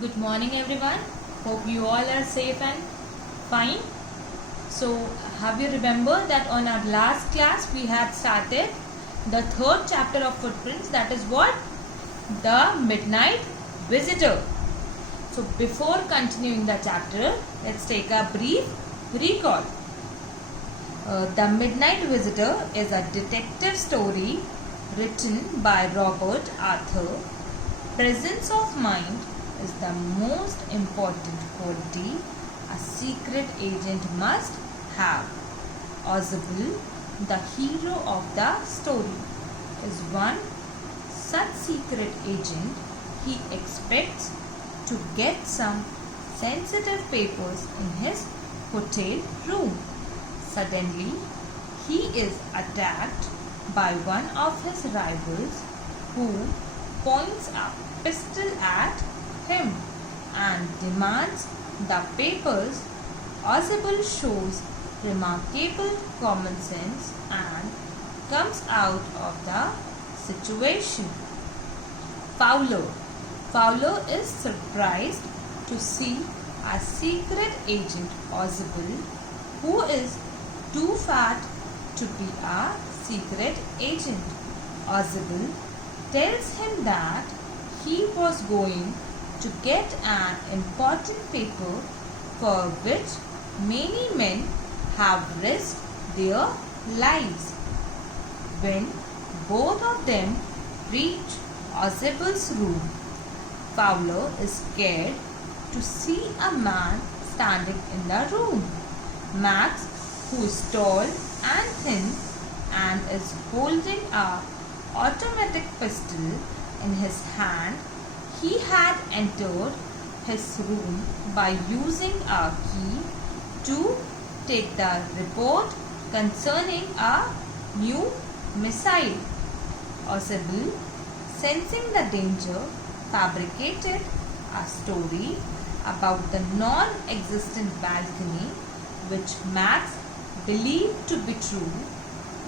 Good morning, everyone. Hope you all are safe and fine. So, have you remember that on our last class we had started the third chapter of Footprints, that is what? The Midnight Visitor. So, before continuing the chapter, let's take a brief recall. The Midnight Visitor is a detective story written by Robert Arthur. Presence of mind is the most important quality a secret agent must have. Oswald, the hero of the story, is one such secret agent. He expects to get some sensitive papers in his hotel room. Suddenly, he is attacked by one of his rivals who points a pistol at him and demands the papers. Oswald shows remarkable common sense and comes out of the situation. Fowler. Fowler is surprised to see a secret agent Oswald, who is too fat to be a secret agent. Oswald tells him that he was going to get an important paper for which many men have risked their lives. When both of them reach Oswald's room, Fowler is scared to see a man standing in the room. Max, who is tall and thin and is holding a automatic pistol in his hand, he had entered his room by using a key to take the report concerning a new missile. Oswald, sensing the danger, fabricated a story about the non-existent balcony which Max believed to be true.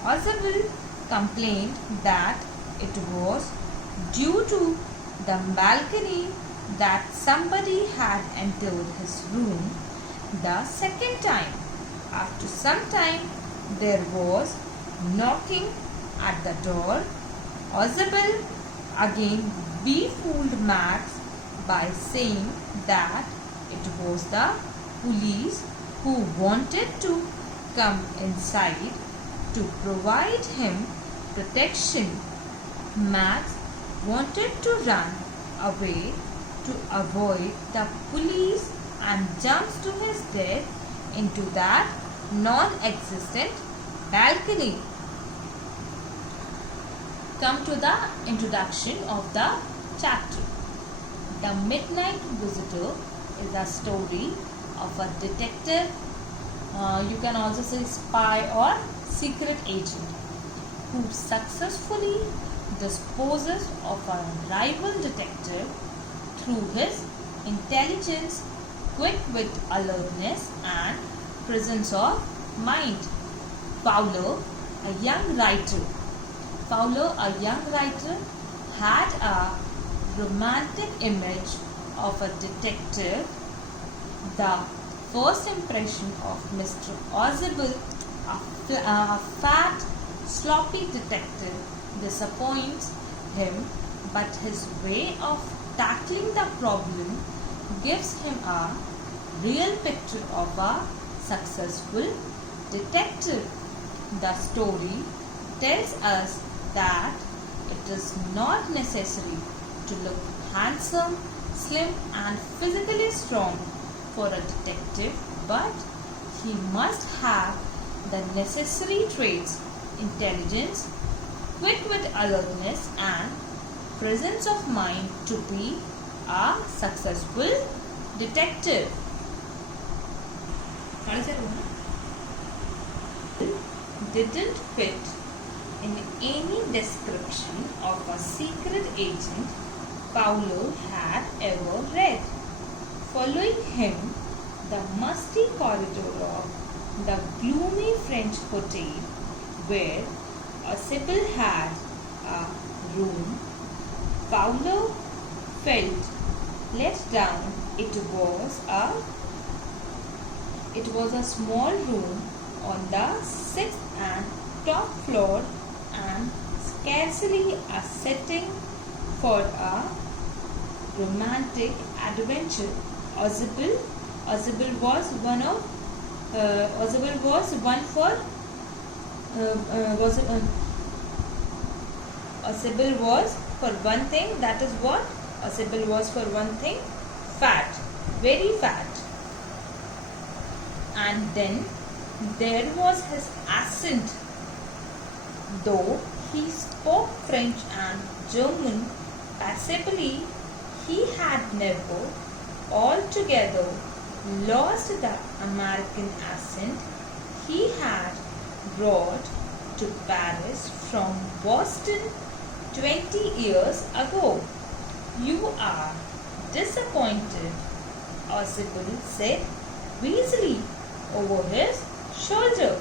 Oswald complained that it was due to the balcony that somebody had entered his room the second time. After some time, there was knocking at the door. Oswald again befooled Max by saying that it was the police who wanted to come inside to provide him protection. Max wanted to run away to avoid the police and jumps to his death into that non-existent balcony. Come to the introduction of the chapter. The Midnight Visitor is a story of a detective, you can also say spy or secret agent, who successfully disposes of a rival detective through his intelligence, quick-wit alertness and presence of mind. Fowler, a young writer. Had a romantic image of a detective. The first impression of Mr. Oswald, a fat, sloppy detective, disappoints him, but his way of tackling the problem gives him a real picture of a successful detective. The story tells us that it is not necessary to look handsome, slim and physically strong for a detective, but he must have the necessary traits: intelligence, quick-wit alertness and presence of mind to be a successful detective. Didn't fit in any description of a secret agent Fowler had ever read. Following him, the musty corridor of the gloomy French hotel where Sybil had a room, Fowler felt let down. It was a small room on the sixth and top floor, and scarcely a setting for a romantic adventure. Ausable was one for Ausable was for one thing. That is what Ausable was for one thing. Fat, very fat. And then there was his accent. Though he spoke French and German passably, he had never altogether lost the American accent he had brought to Paris from Boston 20 years ago. You are disappointed, Ausable said wheezily over his shoulder.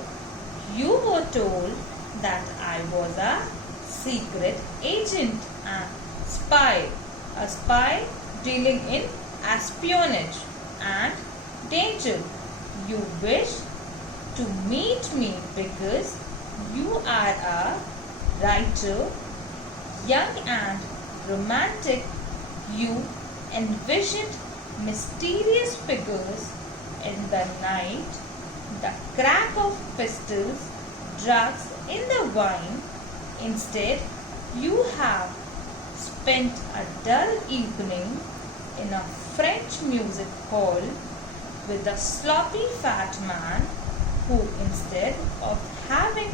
You were told that I was a secret agent and spy, a spy dealing in espionage and danger. You wish to meet me because you are a writer, young and romantic. You envisioned mysterious figures in the night, the crack of pistols, drugs in the wine. Instead, you have spent a dull evening in a French music hall with a sloppy fat man who, instead of having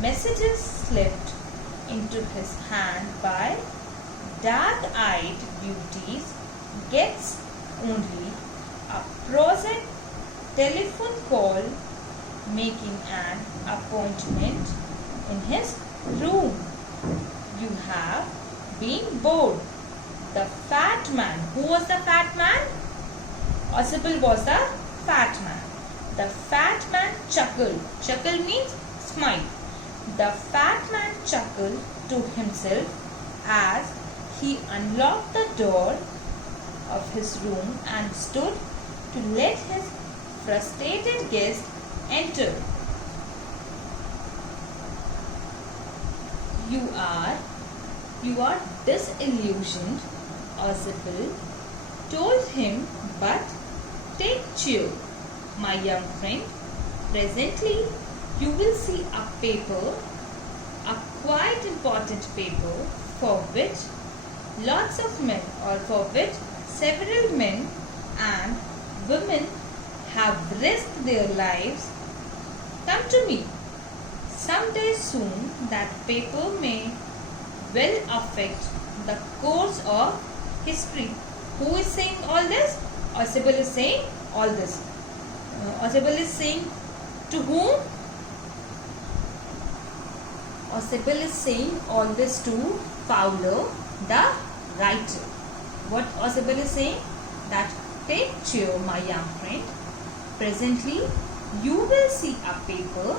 messages slipped into his hand by dark-eyed beauties, gets only a prosaic telephone call, making an appointment in his room. You have been bored. The fat man. Who was the fat man? Ausable was the fat man. The fat man chuckled. Chuckle means smile. The fat man chuckled to himself as he unlocked the door of his room and stood to let his frustrated guest enter. You are disillusioned, Ausable told him, but take cheer, my young friend. Presently you will see a paper, a quite important paper, for which lots of men, or for which several men and women have risked their lives. Come to me. Some day soon that paper may well affect the course of history. Who is saying all this? Ausable is saying all this. Ausable is saying to whom? Ausable is saying all this to Fowler, the writer. What Ausable is saying? That take cheer, my young friend. Presently you will see a paper,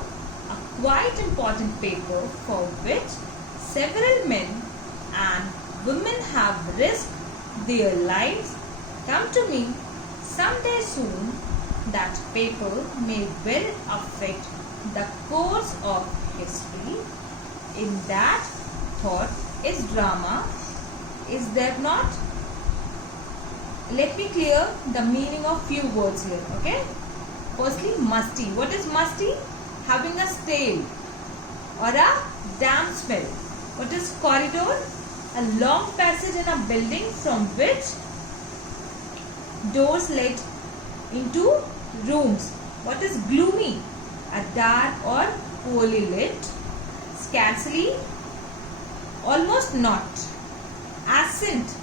a quite important paper, for which several men and women have risked their lives. Come to me. Someday soon that paper may well affect the course of history. In that thought is drama, is there not? Let me clear the meaning of few words here, okay? Firstly, musty. What is musty? Having a stale or a damp smell. What is corridor? A long passage in a building from which doors led into rooms. What is gloomy? A dark or poorly lit. Scarcely, almost not. Accent,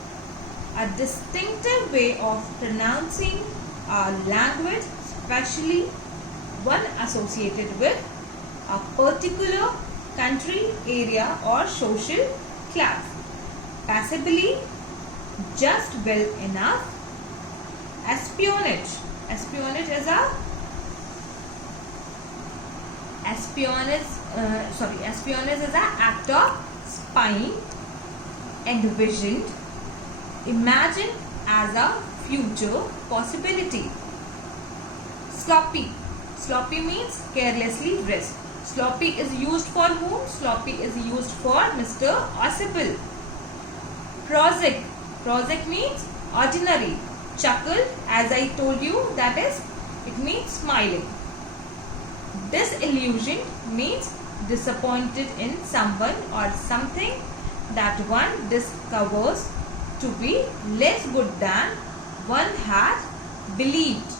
a distinctive way of pronouncing a language, especially one associated with a particular country, area or social class. Passably, just well enough. Espionage. Espionage is a espionage is an act of spying, envisioned, imagined as a future possibility. Sloppy. Sloppy means carelessly dressed. Sloppy is used for whom? Sloppy is used for Mr. Ossipal. Prosaic. Prosaic means ordinary. Chuckle, as I told you, that is, it means smiling. Disillusioned means disappointed in someone or something that one discovers to be less good than one had believed.